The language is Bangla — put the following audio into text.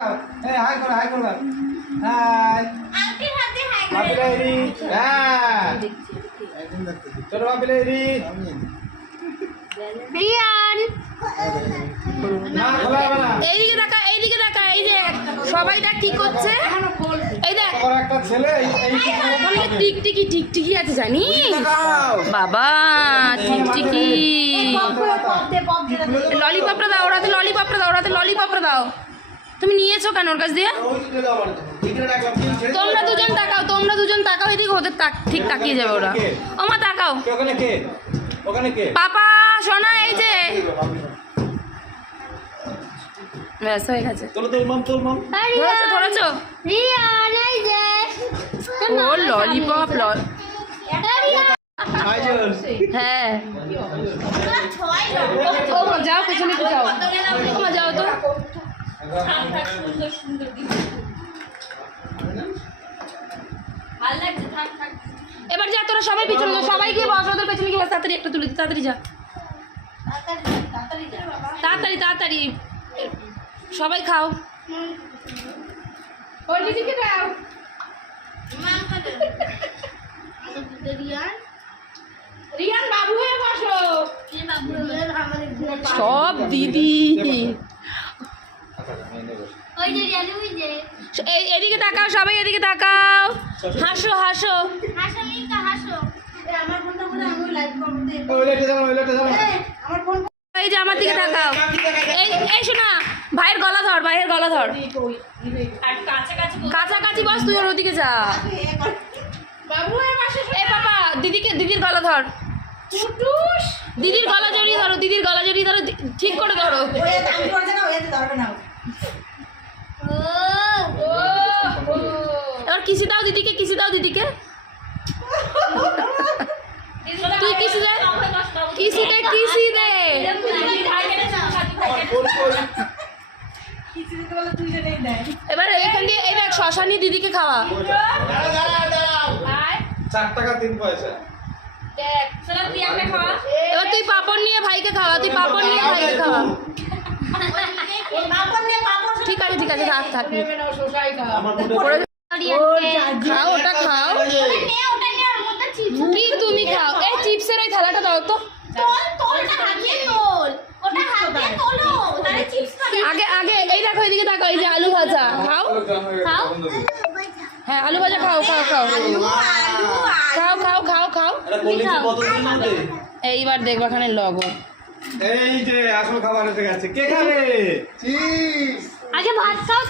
হাই করো হাই করো হাই আন্টির হাতে হাই ভাবি লাইরি হ্যাঁ চলো ভাবি লাইরি রিয়ান না খোলা হবে না এইদিকে তাকা এই যে সবাইটা কি করছে এই দেখ আমার একটা ছেলে এই ওখানে টিকটিকি আছে জানিস বাবা টিকটিকি ললিপপটা দাও ওরাতে ললিপপটা দাও তুমি নিয়েছো কেন ওর কাছ দিয়ে তোমরা দুজন তাকাও এদিকে ওদের ঠিক তাকিয়ে যাবে ওরা ওমা তাকাও ওখানে কে পাপা সোনা এই যে ব্যাস হয়ে গেছে ধরেছো রিয়ান এই যে ও ললিপপ হ্যাঁ ও যাও পেছনে একটু যাও ওমা যাও তো এবার যা তোরা সবাই পিছনে যা সবাই গিয়ে বস ওদের পেছনে গিয়ে বস তাড়াতাড়ি একটা তুলে তাড়াতাড়ি যা তাড়াতাড়ি সবাই খাও ওই দিদিকে দাও রিয়ান বাবু হয়ে বসো সব দিদি ওই যে রিয়ান ওই যে এদিকে তাকাও সবাই এদিকে তাকাও হাসো হাসো মিকা হাসো আমার ফোনটা বলে আমি লাইভ করতে আমার ফোন এই যে আমার দিকে তাকাও এই শোনা ভাইয়ের গলা ধর কাছাকাছি বস তুই ওর ওদিকে যা এই পাপা দিদির গলা ধর দিদির গলা জড়িয়ে ধরো ঠিক করে ধরো এবার কিসি দাও দিদিকে তুই কিসি দে এবার এখান দিয়ে এই দেখ শশা নিয়ে দিদিকে খাওয়া 4 টাকা 3 পয়সা এবার তুই পাপড় নিয়ে ভাইকে খাওয়া ঠিক আছে থাক খাও ওটা খাও কি তুমি খাও এই চিপসের ওই থালাটা দাও তো আগে এই দেখো এইদিকে তাকাও এই যে আলু ভাজা খাও হ্যাঁ আলু ভাজা খাও এইবার দেখবা খানে লবণ এই যে আসল খাবার এসে গেছে কে খাবে আগে ভাত খাও